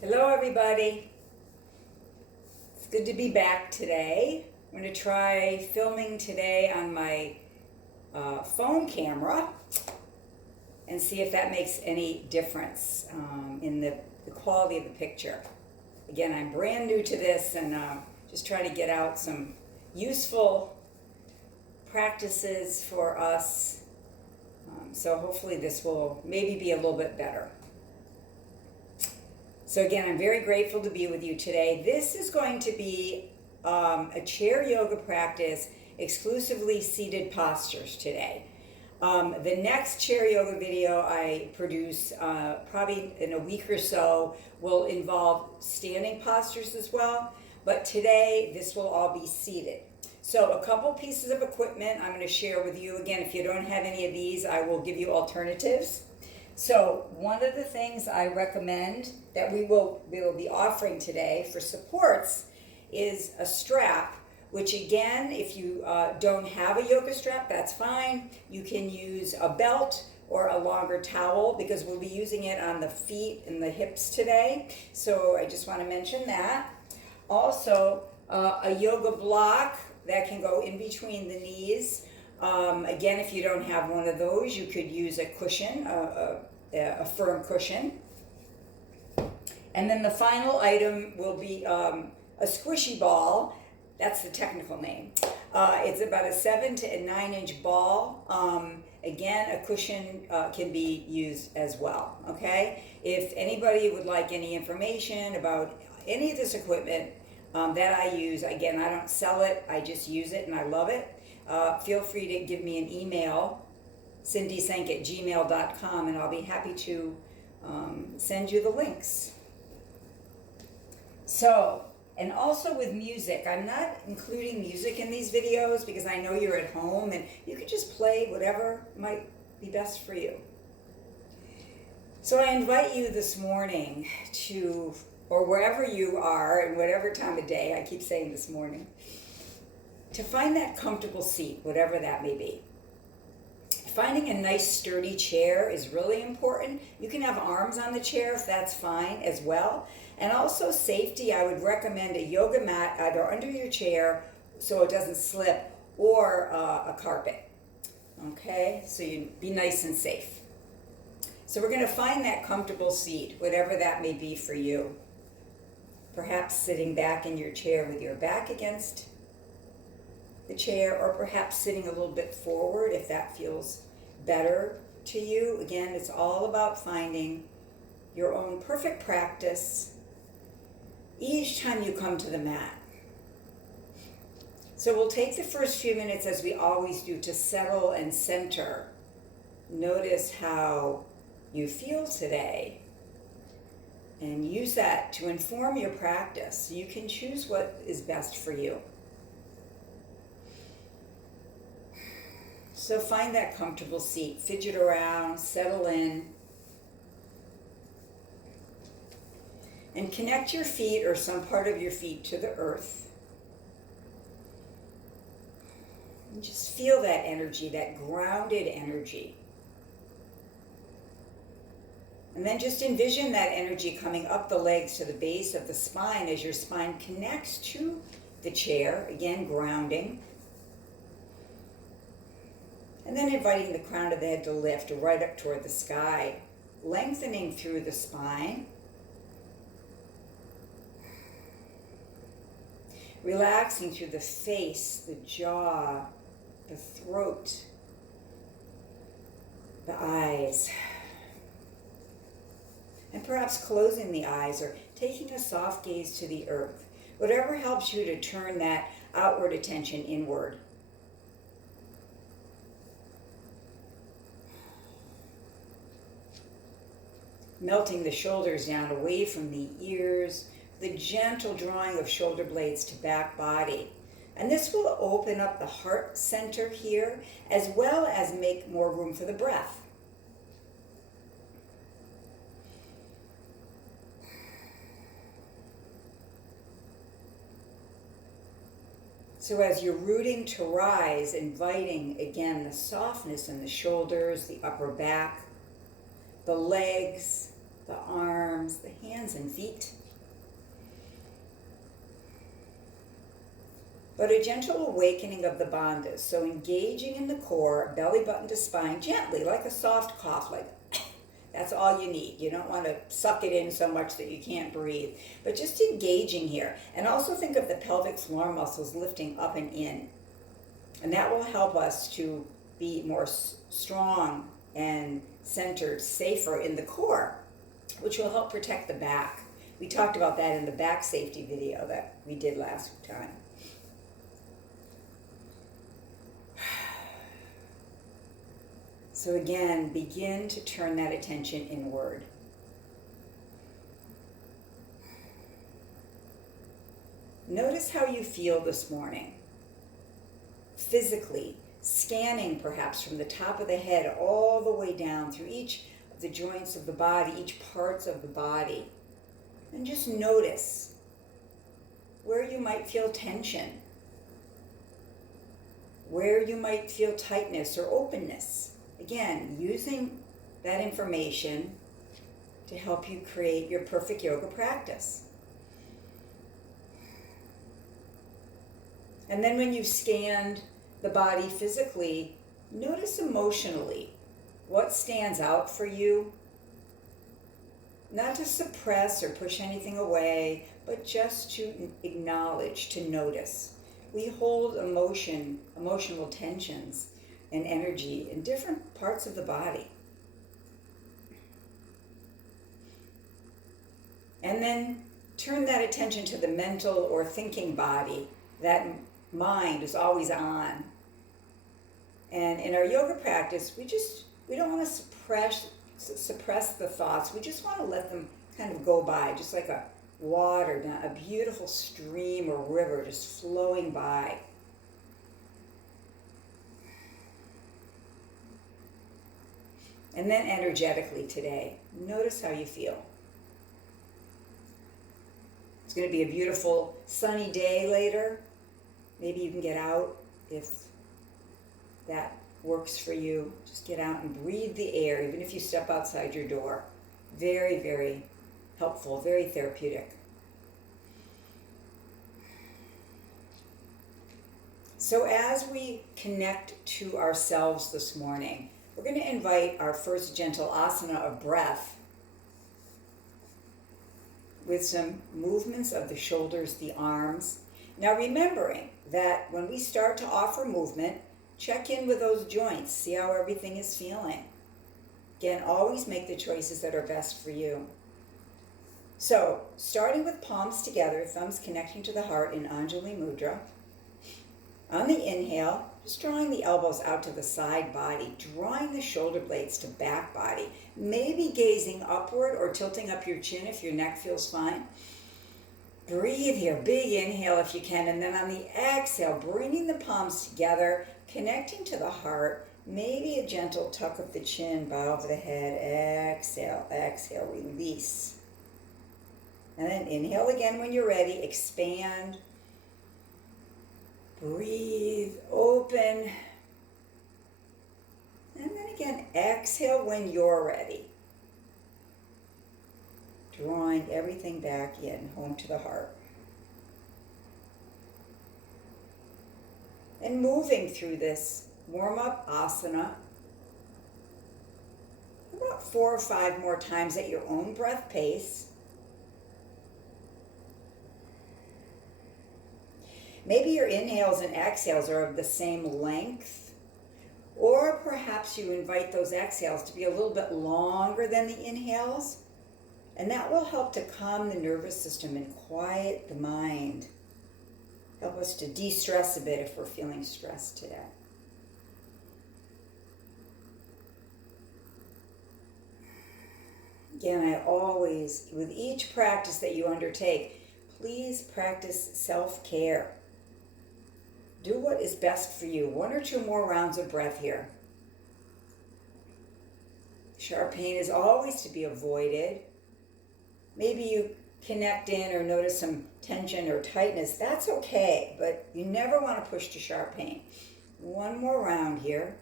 Hello everybody. It's good to be back today. I'm going to try filming today on my phone camera and see if that makes any difference in the quality of the picture. Again, I'm brand new to this and just trying to get out some useful practices for us. So hopefully this will maybe be a little bit better. So again, I'm very grateful to be with you today. This is going to be a chair yoga practice, exclusively seated postures today. The next chair yoga video I produce probably in a week or so will involve standing postures as well, but today this will all be seated. So a couple pieces of equipment I'm going to share with you. Again, if you don't have any of these, I will give you alternatives. So one of the things I recommend that we will be offering today for supports is a strap, which again, if you don't have a yoga strap, that's fine. You can use a belt or a longer towel because we'll be using it on the feet and the hips today. So I just want to mention that. Also, a yoga block that can go in between the knees. Again, if you don't have one of those, you could use a cushion, a firm cushion. And then the final item will be a squishy ball. That's the technical name. It's about a 7 to a 9 inch ball. Again, a cushion can be used as well, okay? If anybody would like any information about any of this equipment that I use, again, I don't sell it, I just use it and I love it. Feel free to give me an email, cindysenk@gmail.com, and I'll be happy to send you the links. So, and also with music, I'm not including music in these videos because I know you're at home and you can just play whatever might be best for you. So I invite you this morning to, or wherever you are and whatever time of day, I keep saying this morning, to find that comfortable seat, whatever that may be. Finding a nice sturdy chair is really important. You can have arms on the chair if that's fine as well. And also safety, I would recommend a yoga mat either under your chair so it doesn't slip, or a carpet. Okay, so you be nice and safe. So we're going to find that comfortable seat, whatever that may be for you. Perhaps sitting back in your chair with your back against the chair, or perhaps sitting a little bit forward if that feels better to you. Again, it's all about finding your own perfect practice each time you come to the mat. So we'll take the first few minutes, as we always do, to settle and center. Notice how you feel today and use that to inform your practice. You can choose what is best for you. So find that comfortable seat, fidget around, settle in, and connect your feet or some part of your feet to the earth. And just feel that energy, that grounded energy. And then just envision that energy coming up the legs to the base of the spine as your spine connects to the chair, again grounding. And then inviting the crown of the head to lift right up toward the sky, lengthening through the spine. Relaxing through the face, the jaw, the throat, the eyes. And perhaps closing the eyes or taking a soft gaze to the earth. Whatever helps you to turn that outward attention inward. Melting the shoulders down away from the ears, the gentle drawing of shoulder blades to back body. And this will open up the heart center here, as well as make more room for the breath. So as you're rooting to rise, inviting again the softness in the shoulders, the upper back, the legs, the arms, the hands and feet. But a gentle awakening of the bandhas, so engaging in the core, belly button to spine, gently, like a soft cough, like that's all you need. You don't want to suck it in so much that you can't breathe, but just engaging here. And also think of the pelvic floor muscles lifting up and in. And that will help us to be more strong and centered, safer in the core, which will help protect the back. We talked about that in the back safety video that we did last time. So again, begin to turn that attention inward. Notice how you feel this morning. Physically, scanning perhaps from the top of the head all the way down through each of the joints of the body, each parts of the body. And just notice where you might feel tension, where you might feel tightness or openness. Again, using that information to help you create your perfect yoga practice. And then when you've scanned the body physically, notice emotionally what stands out for you. Not to suppress or push anything away, but just to acknowledge, to notice. We hold emotional tensions and energy in different parts of the body. And then turn that attention to the mental or thinking body. That mind is always on. And in our yoga practice, we don't want to suppress the thoughts. We just want to let them kind of go by, just like a water, a beautiful stream or river just flowing by. And then energetically today, notice how you feel. It's going to be a beautiful sunny day later. Maybe you can get out if that works for you. Just get out and breathe the air, even if you step outside your door. Very, very helpful, very therapeutic. So as we connect to ourselves this morning, we're going to invite our first gentle asana of breath with some movements of the shoulders, the arms. Now remembering that when we start to offer movement, check in with those joints, see how everything is feeling. Again, always make the choices that are best for you. So, starting with palms together, thumbs connecting to the heart in Anjali Mudra. On the inhale, just drawing the elbows out to the side body, drawing the shoulder blades to back body, maybe gazing upward or tilting up your chin if your neck feels fine. Breathe here, big inhale if you can, and then on the exhale, bringing the palms together, connecting to the heart, maybe a gentle tuck of the chin, bow of the head, exhale, exhale, release. And then inhale again when you're ready, expand. Breathe, open. And then again, exhale when you're ready. Drawing everything back in, home to the heart. And moving through this warm-up asana about 4 or 5 more times at your own breath pace. Maybe your inhales and exhales are of the same length, or perhaps you invite those exhales to be a little bit longer than the inhales, and that will help to calm the nervous system and quiet the mind. Help us to de-stress a bit if we're feeling stressed today. Again, I always, with each practice that you undertake, please practice self-care. Do what is best for you. 1 or 2 more rounds of breath here. Sharp pain is always to be avoided. Maybe you connect in or notice some tension or tightness. That's okay, but you never want to push to sharp pain. 1 more round here.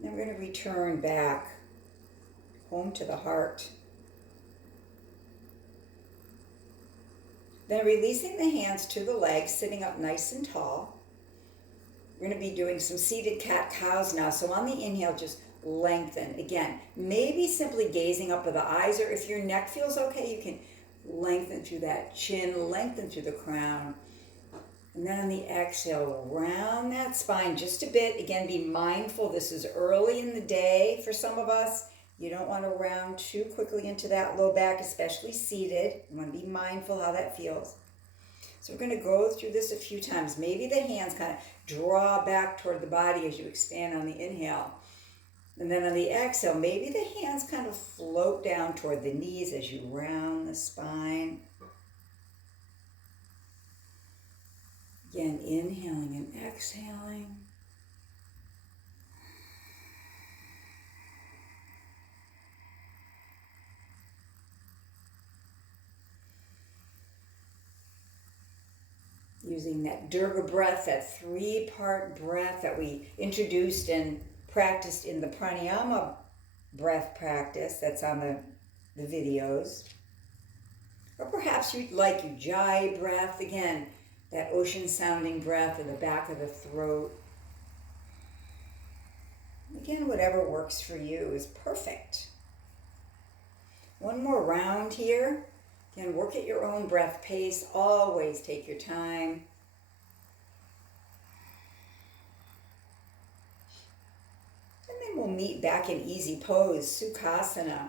Then we're going to return back home to the heart. Then releasing the hands to the legs, sitting up nice and tall. We're going to be doing some seated cat-cows now. So on the inhale, just lengthen. Again, maybe simply gazing up with the eyes, or if your neck feels okay, you can lengthen through that chin, lengthen through the crown. And then on the exhale, round that spine just a bit. Again, be mindful. This is early in the day for some of us. You don't want to round too quickly into that low back, especially seated. You want to be mindful how that feels. So we're going to go through this a few times. Maybe the hands kind of draw back toward the body as you expand on the inhale. And then on the exhale, maybe the hands kind of float down toward the knees as you round the spine. Again, inhaling and exhaling. Using that Durga breath, that 3-part breath that we introduced and practiced in the pranayama breath practice that's on the videos. Or perhaps you'd like Ujjayi breath, again, that ocean sounding breath in the back of the throat. Again, whatever works for you is perfect. One more round here. Again, work at your own breath pace. Always take your time. And then we'll meet back in easy pose, Sukhasana.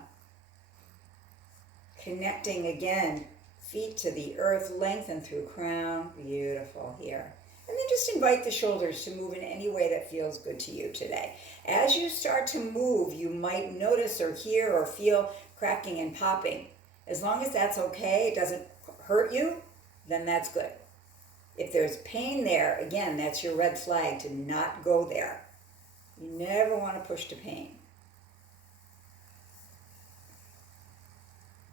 Connecting again, feet to the earth, lengthen through crown. Beautiful here. And then just invite the shoulders to move in any way that feels good to you today. As you start to move, you might notice or hear or feel cracking and popping. As long as that's okay, it doesn't hurt you, then that's good. If there's pain there, again, that's your red flag to not go there. You never want to push to pain.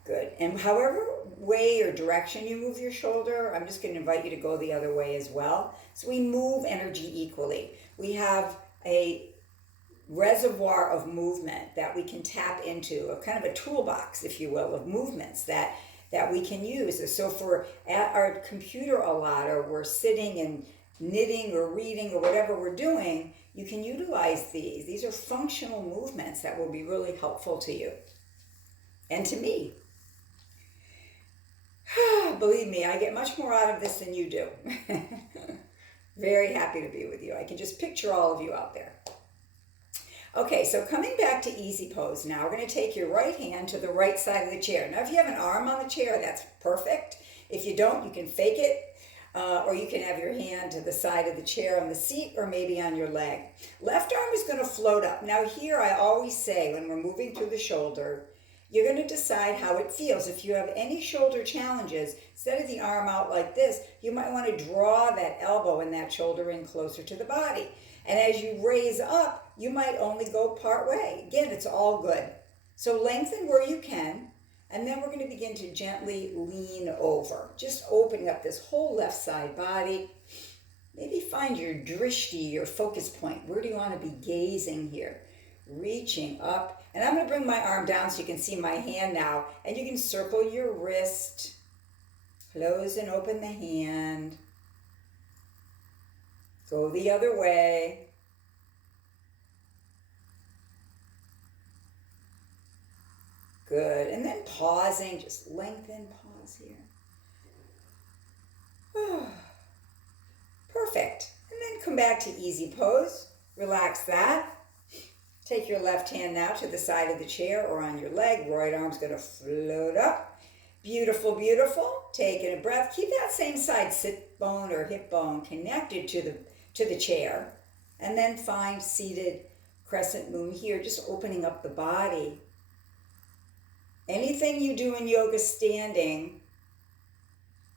Good. And however way or direction you move your shoulder, I'm just going to invite you to go the other way as well. So we move energy equally. We have a reservoir of movement that we can tap into, a kind of a toolbox, if you will, of movements that we can use. So if we're at our computer a lot, or we're sitting and knitting or reading or whatever we're doing, you can utilize these. These are functional movements that will be really helpful to you and to me. Believe me, I get much more out of this than you do. Very happy to be with you. I can just picture all of you out there. Okay, so coming back to easy pose now, we're going to take your right hand to the right side of the chair. Now, if you have an arm on the chair, that's perfect. If you don't, you can fake it, or you can have your hand to the side of the chair on the seat or maybe on your leg. Left arm is going to float up. Now, here I always say when we're moving through the shoulder, you're going to decide how it feels. If you have any shoulder challenges, instead of the arm out like this, you might want to draw that elbow and that shoulder in closer to the body. And as you raise up, you might only go part way. Again, it's all good. So lengthen where you can, and then we're going to begin to gently lean over, just opening up this whole left side body. Maybe find your drishti, your focus point. Where do you want to be gazing here? Reaching up. And I'm going to bring my arm down so you can see my hand now. And you can circle your wrist. Close and open the hand. Go the other way. Good. And then pausing. Just lengthen, pause here. Perfect. And then come back to easy pose. Relax that. Take your left hand now to the side of the chair or on your leg. Right arm's going to float up. Beautiful, beautiful. Taking a breath. Keep that same side sit bone or hip bone connected to the chair. And then find seated crescent moon here, just opening up the body. Anything you do in yoga standing,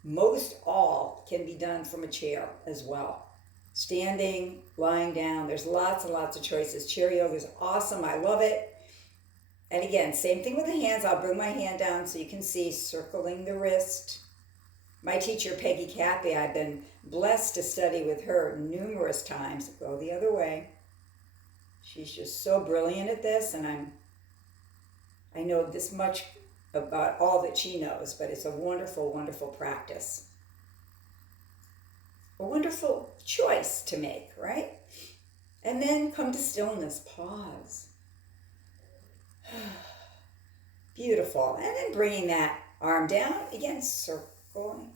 most all can be done from a chair as well. Standing, lying down, there's lots and lots of choices. Chair yoga is awesome, I love it. And again, same thing with the hands. I'll bring my hand down so you can see, circling the wrist. My teacher, Peggy Cappy, I've been blessed to study with her numerous times. Go the other way. She's just so brilliant at this, and I know this much about all that she knows, but it's a wonderful, wonderful practice. A wonderful choice to make, right? And then come to stillness, pause. Beautiful. And then bringing that arm down, again, circling.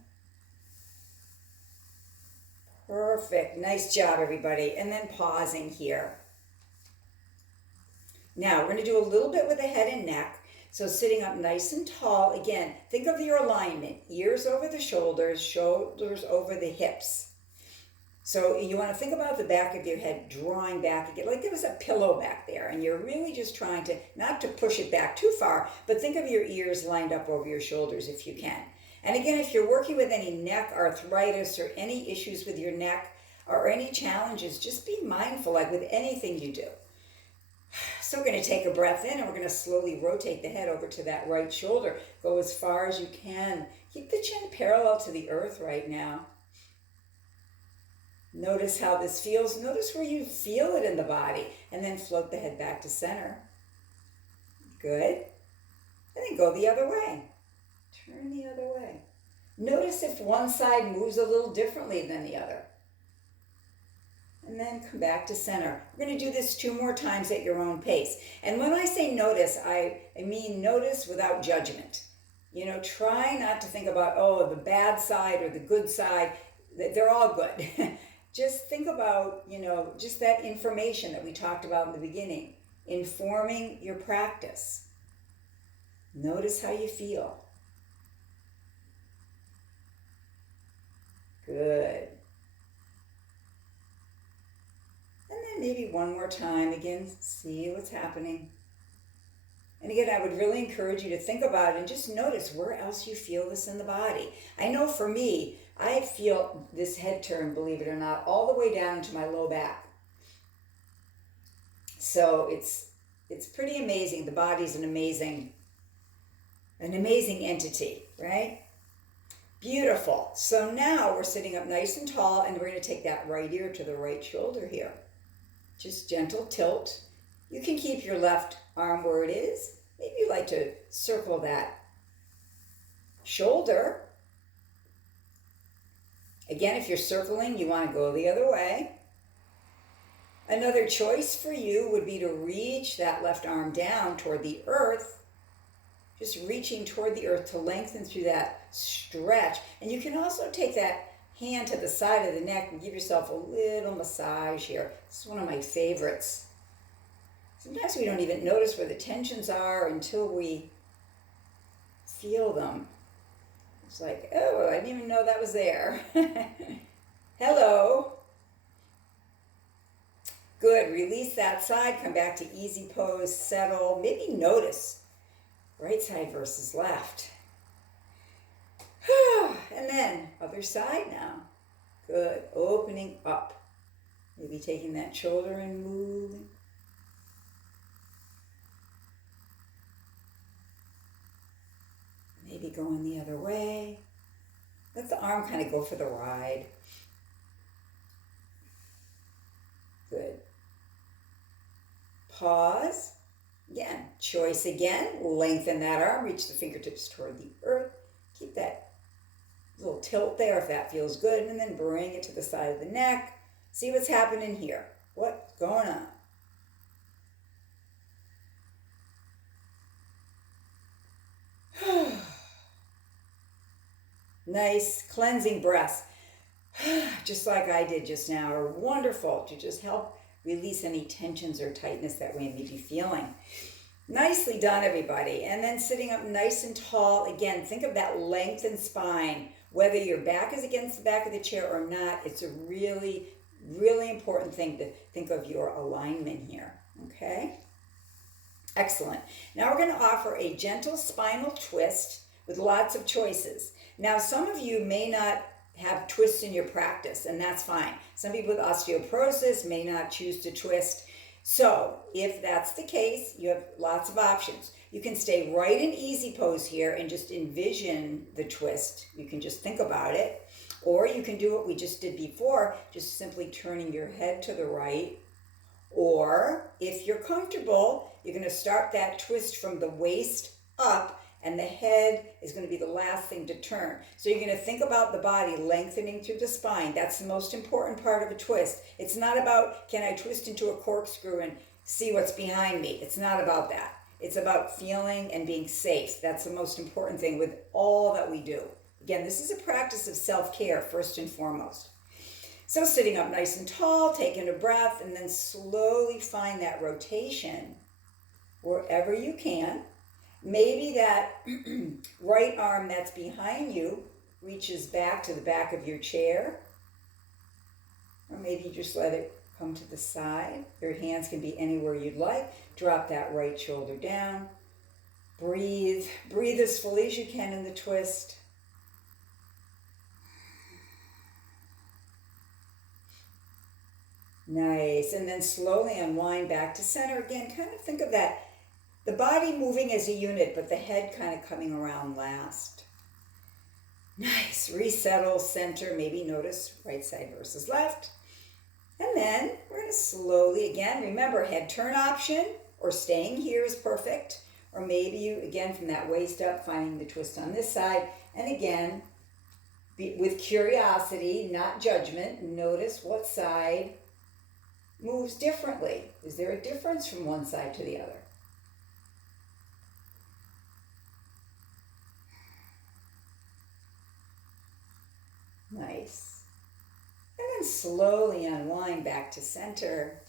Perfect. Nice job, everybody. And then pausing here. Now, we're going to do a little bit with the head and neck. So sitting up nice and tall. Again, think of your alignment. Ears over the shoulders, shoulders over the hips. So you want to think about the back of your head drawing back again, like there was a pillow back there, and you're really just trying to, not to push it back too far, but think of your ears lined up over your shoulders if you can. And again, if you're working with any neck arthritis or any issues with your neck or any challenges, just be mindful, like with anything you do. So we're going to take a breath in, and we're going to slowly rotate the head over to that right shoulder. Go as far as you can. Keep the chin parallel to the earth right now. Notice how this feels. Notice where you feel it in the body, and then float the head back to center. Good. And then go the other way. Turn the other way. Notice if one side moves a little differently than the other. And then come back to center. We're going to do this 2 more times at your own pace. And when I say notice, I mean notice without judgment. You know, try not to think about, oh, the bad side or the good side. They're all good. Just think about, you know, just that information that we talked about in the beginning, informing your practice. Notice how you feel. Good. And then maybe one more time, again, see what's happening. And again, I would really encourage you to think about it and just notice where else you feel this in the body. I know for me, I feel this head turn, believe it or not, all the way down to my low back. So it's pretty amazing. The body's an amazing entity, right? Beautiful. So now we're sitting up nice and tall, and we're going to take that right ear to the right shoulder here. Just gentle tilt. You can keep your left arm where it is. Maybe you like to circle that shoulder. Again, if you're circling, you want to go the other way. Another choice for you would be to reach that left arm down toward the earth. Just reaching toward the earth to lengthen through that stretch. And you can also take that hand to the side of the neck and give yourself a little massage here. This is one of my favorites. Sometimes we don't even notice where the tensions are until we feel them. It's like, oh, I didn't even know that was there. Hello. Good. Release that side. Come back to easy pose. Settle. Maybe notice right side versus left. And then other side now. Good. Opening up. Maybe taking that shoulder and moving. Maybe going the other way. Let the arm kind of go for the ride. Good. Pause. Again, choice again. Lengthen that arm. Reach the fingertips toward the earth. Keep that little tilt there if that feels good. And then bring it to the side of the neck. See what's happening here. What's going on? Nice cleansing breaths, just like I did just now, are wonderful to just help release any tensions or tightness that we may be feeling. Nicely done, everybody. And then sitting up nice and tall. Again, think of that lengthened spine. Whether your back is against the back of the chair or not, it's a really, really important thing to think of your alignment here, okay? Excellent. Now we're going to offer a gentle spinal twist with lots of choices. Now, some of you may not have twists in your practice, and that's fine. Some people with osteoporosis may not choose to twist. So if that's the case, you have lots of options. You can stay right in easy pose here and just envision the twist. You can just think about it. Or you can do what we just did before, just simply turning your head to the right, Or if you're comfortable, you're going to start that twist from the waist up, and the head is going to be the last thing to turn. So you're going to think about the body lengthening through the spine. That's the most important part of a twist. It's not about, can I twist into a corkscrew and see what's behind me? It's not about that. It's about feeling and being safe. That's the most important thing with all that we do. Again, this is a practice of self-care first and foremost. So sitting up nice and tall, taking a breath, and then slowly find that rotation wherever you can. Maybe that right arm that's behind you reaches back to the back of your chair. Or maybe you just let it come to the side. Your hands can be anywhere you'd like. Drop that right shoulder down. Breathe. Breathe as fully as you can in the twist. Nice. And then slowly unwind back to center. Again, kind of think of that, the body moving as a unit, but the head kind of coming around last. Nice. Resettle, center. Maybe notice right side versus left. And then we're going to slowly, again, remember head turn option, or staying here is perfect. Or maybe you, again, from that waist up, finding the twist on this side. And again, with curiosity, not judgment, notice what side moves differently. Is there a difference from one side to the other? Nice. And then slowly unwind back to center.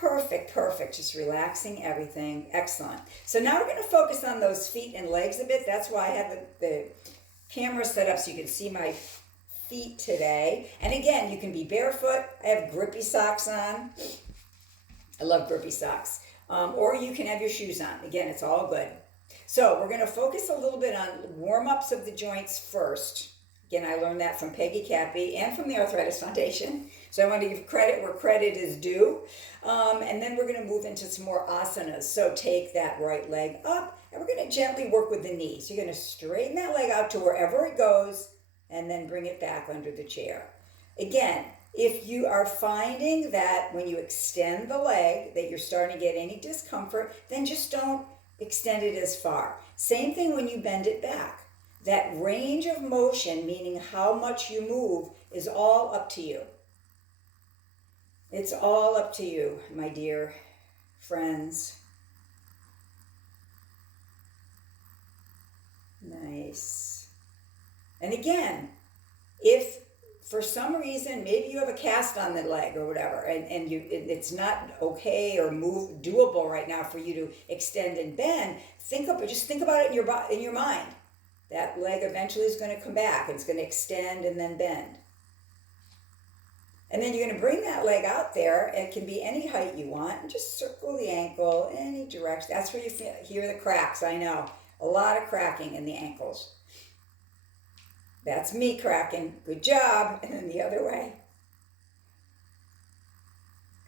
Perfect, perfect. Just relaxing everything. Excellent. So now we're going to focus on those feet and legs a bit. That's why I have the camera set up so you can see my feet today. And again, you can be barefoot. I have grippy socks on. I love grippy socks. Or you can have your shoes on. Again, it's all good. So we're going to focus a little bit on warm-ups of the joints first. Again, I learned that from Peggy Cappy and from the Arthritis Foundation. So I want to give credit where credit is due. And then we're going to move into some more asanas. So take that right leg up, and we're going to gently work with the knees. You're going to straighten that leg out to wherever it goes, and then bring it back under the chair. Again, if you are finding that when you extend the leg that you're starting to get any discomfort, then just don't extend it as far. Same thing when you bend it back. That range of motion, meaning how much you move, is all up to you. It's all up to you, my dear friends. Nice. And again, if for some reason, maybe you have a cast on the leg or whatever, and it's not okay or doable right now for you to extend and bend, just think about it in your mind. That leg eventually is going to come back. It's going to extend and then bend. And then you're going to bring that leg out there. It can be any height you want. And just circle the ankle any direction. That's where you hear the cracks. I know. A lot of cracking in the ankles. That's me cracking. Good job. And then the other way.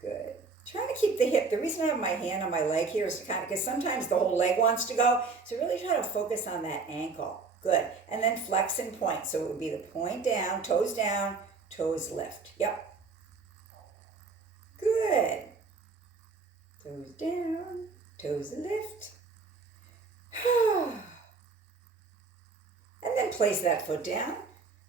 Good. Trying to keep the hip. The reason I have my hand on my leg here is because sometimes the whole leg wants to go. So really try to focus on that ankle. Good. And then flex and point. So it would be the point down, toes lift. Yep. Good. Toes down, toes lift. And then place that foot down.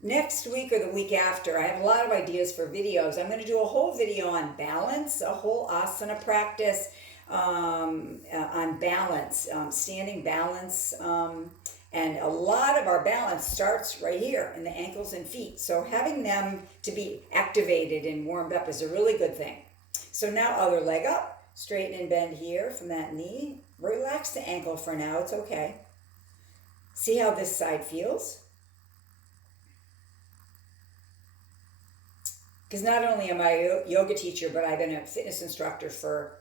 Next week or the week after, I have a lot of ideas for videos. I'm going to do a whole video on balance, a whole asana practice on balance, standing balance. And a lot of our balance starts right here in the ankles and feet. So having them to be activated and warmed up is a really good thing. So now other leg up, straighten and bend here from that knee. Relax the ankle for now, it's okay. See how this side feels? Because not only am I a yoga teacher, but I've been a fitness instructor for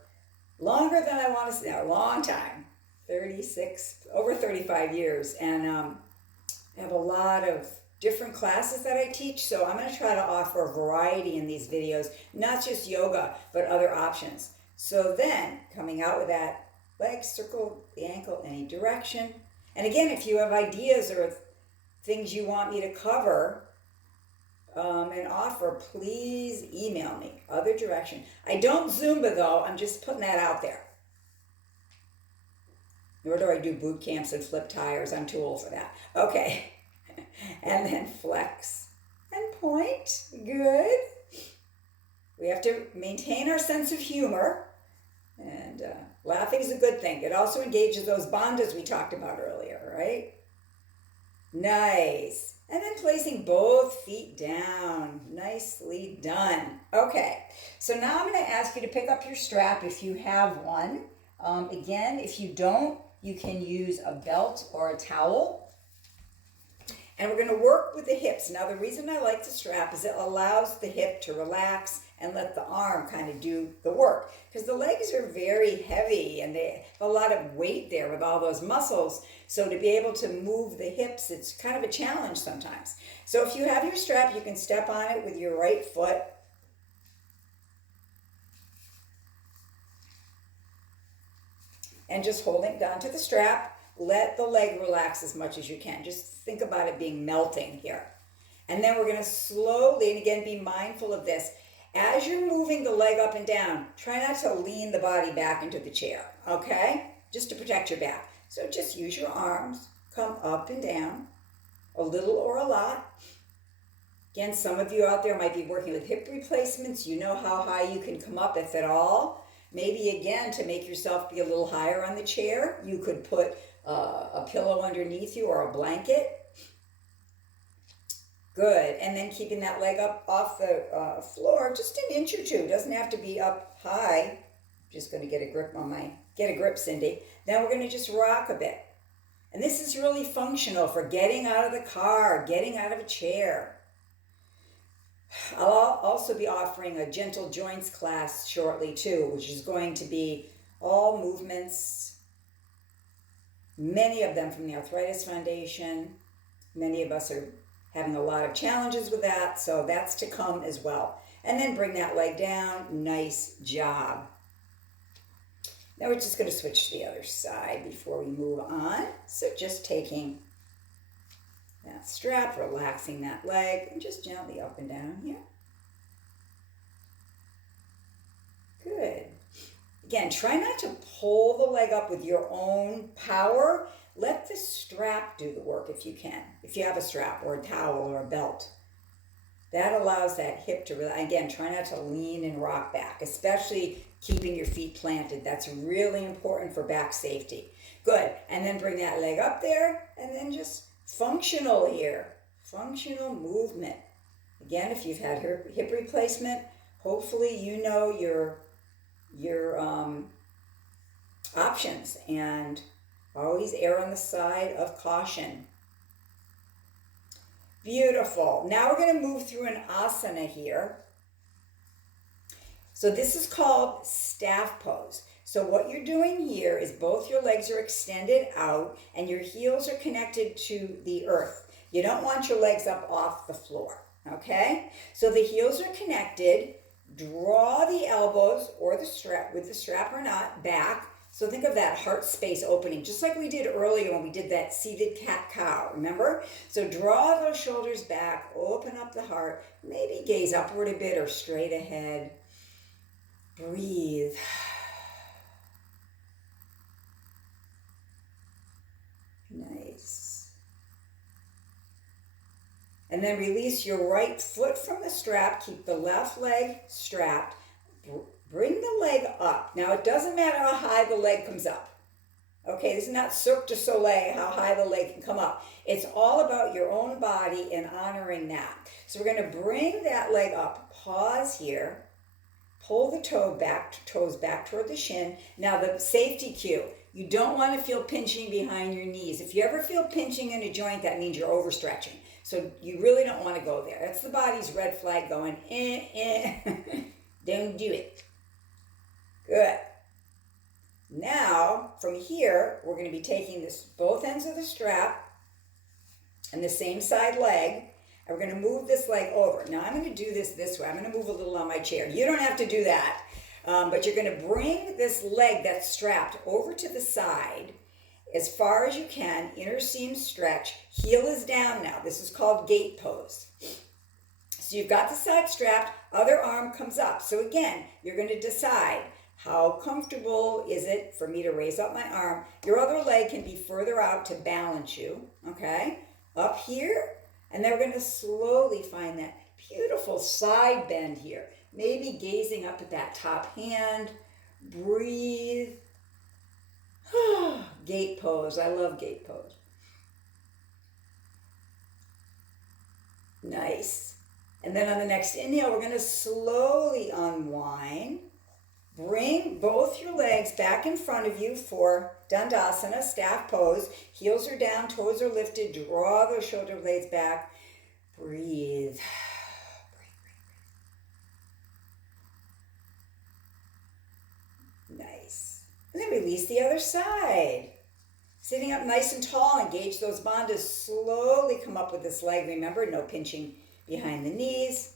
longer than I want to say, a long time. 36, over 35 years. And I have a lot of different classes that I teach. So I'm going to try to offer a variety in these videos, not just yoga, but other options. So then coming out with that leg, circle the ankle any direction. And again, if you have ideas or things you want me to cover, and offer, please email me. Other direction. I don't Zumba though. I'm just putting that out there. Nor do I do boot camps and flip tires. I'm too old for that. Okay. And then flex and point. Good. We have to maintain our sense of humor. And laughing is a good thing. It also engages those bandhas we talked about earlier, right? Nice. And then placing both feet down. Nicely done. Okay. So now I'm going to ask you to pick up your strap if you have one. Again, if you don't, you can use a belt or a towel. And we're going to work with the hips. Now, the reason I like the strap is it allows the hip to relax and let the arm kind of do the work. Because the legs are very heavy and they have a lot of weight there with all those muscles. So to be able to move the hips, it's kind of a challenge sometimes. So if you have your strap, you can step on it with your right foot. And just holding down to the strap, let the leg relax as much as you can. Just think about it being melting here. And then we're going to slowly, and again, be mindful of this. As you're moving the leg up and down, try not to lean the body back into the chair, okay? Just to protect your back. So just use your arms, come up and down, a little or a lot. Again, some of you out there might be working with hip replacements. You know how high you can come up, if at all. Maybe again, to make yourself be a little higher on the chair, you could put a pillow underneath you or a blanket. Good. And then keeping that leg up off the floor, just an inch or two. Doesn't have to be up high. Just going to get a grip, Cindy. Then we're going to just rock a bit. And this is really functional for getting out of the car, getting out of a chair. I'll also be offering a gentle joints class shortly too, which is going to be all movements, many of them from the Arthritis Foundation. Many of us are having a lot of challenges with that, so that's to come as well. And then bring that leg down. Nice job. Now we're just going to switch to the other side before we move on. So just taking that strap, relaxing that leg, and just gently up and down here. Good. Again, try not to pull the leg up with your own power. Let the strap do the work if you can. If you have a strap or a towel or a belt. That allows that hip to relax. Again, try not to lean and rock back, especially keeping your feet planted. That's really important for back safety. Good. And then bring that leg up there and then just functional here. Functional movement. Again, if you've had hip replacement, hopefully you know your options, and always err on the side of caution. Beautiful. Now we're going to move through an asana here. So this is called staff pose. So what you're doing here is both your legs are extended out and your heels are connected to the earth. You don't want your legs up off the floor, okay? So the heels are connected. Draw the elbows or the strap, with the strap or not, back. So think of that heart space opening, just like we did earlier when we did that seated cat-cow, remember? So draw those shoulders back, open up the heart, maybe gaze upward a bit or straight ahead. Breathe. Nice. And then release your right foot from the strap. Keep the left leg strapped. Bring the leg up. Now, it doesn't matter how high the leg comes up. Okay, this is not Cirque du Soleil, how high the leg can come up. It's all about your own body and honoring that. So we're going to bring that leg up. Pause here. Pull the toes back toward the shin. Now, the safety cue. You don't want to feel pinching behind your knees. If you ever feel pinching in a joint, that means you're overstretching. So you really don't want to go there. That's the body's red flag going, Don't do it. Good. Now, from here, we're going to be taking both ends of the strap and the same side leg, and we're going to move this leg over. Now, I'm going to do this way. I'm going to move a little on my chair. You don't have to do that, but you're going to bring this leg that's strapped over to the side as far as you can. Inner seam stretch. Heel is down now. This is called gate pose. So you've got the side strapped, other arm comes up. So again, you're going to decide how comfortable is it for me to raise up my arm. Your other leg can be further out to balance you, okay? Up here, and then we're going to slowly find that beautiful side bend here. Maybe gazing up at that top hand. Breathe. Gate pose. I love gate pose. Nice. And then on the next inhale, we're going to slowly unwind. Bring both your legs back in front of you for Dandasana, staff pose. Heels are down, toes are lifted. Draw those shoulder blades back. Breathe. Nice. And then release the other side. Sitting up nice and tall, engage those bandhas. Slowly come up with this leg. Remember, no pinching behind the knees.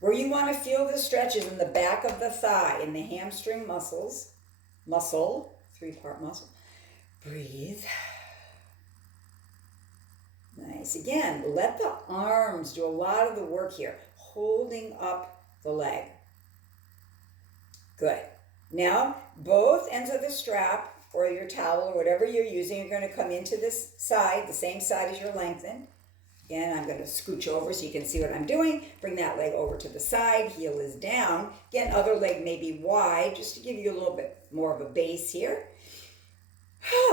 Where you want to feel the stretches in the back of the thigh, in the hamstring muscle, three-part muscle. Breathe. Nice. Again, let the arms do a lot of the work here, holding up the leg. Good. Now, both ends of the strap or your towel or whatever you're using, you're going to come into this side, the same side as you're lengthened. Again, I'm going to scooch over so you can see what I'm doing. Bring that leg over to the side. Heel is down. Again, other leg may be wide, just to give you a little bit more of a base here.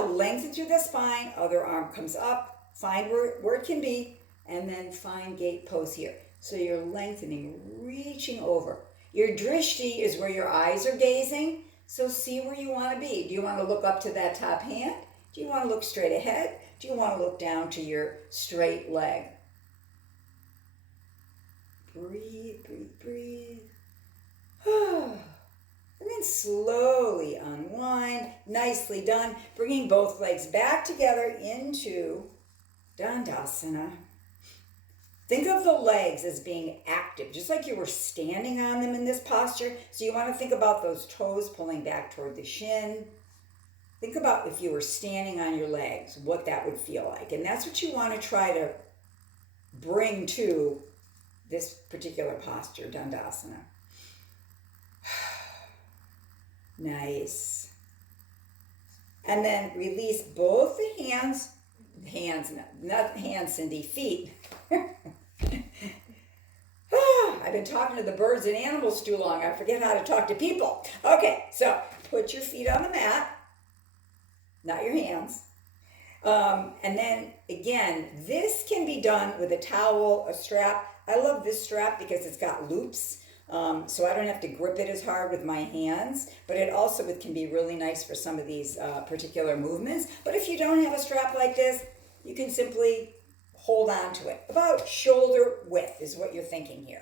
Lengthen through the spine. Other arm comes up. Find where it can be. And then find gate pose here. So you're lengthening, reaching over. Your drishti is where your eyes are gazing. So see where you want to be. Do you want to look up to that top hand? Do you want to look straight ahead? Do you want to look down to your straight leg? Breathe, breathe, breathe. And then slowly unwind. Nicely done. Bringing both legs back together into Dandasana. Think of the legs as being active, just like you were standing on them in this posture. So you want to think about those toes pulling back toward the shin. Think about if you were standing on your legs, what that would feel like. And that's what you want to try to bring to this particular posture, Dandasana. Nice. And then release both the hands, not hands, Cindy, feet. I've been talking to the birds and animals too long. I forget how to talk to people. Okay, so put your feet on the mat. Not your hands. And then again, this can be done with a towel, a strap. I love this strap because it's got loops, so I don't have to grip it as hard with my hands, but it also can be really nice for some of these particular movements. But if you don't have a strap like this, you can simply hold on to it. About shoulder width is what you're thinking here.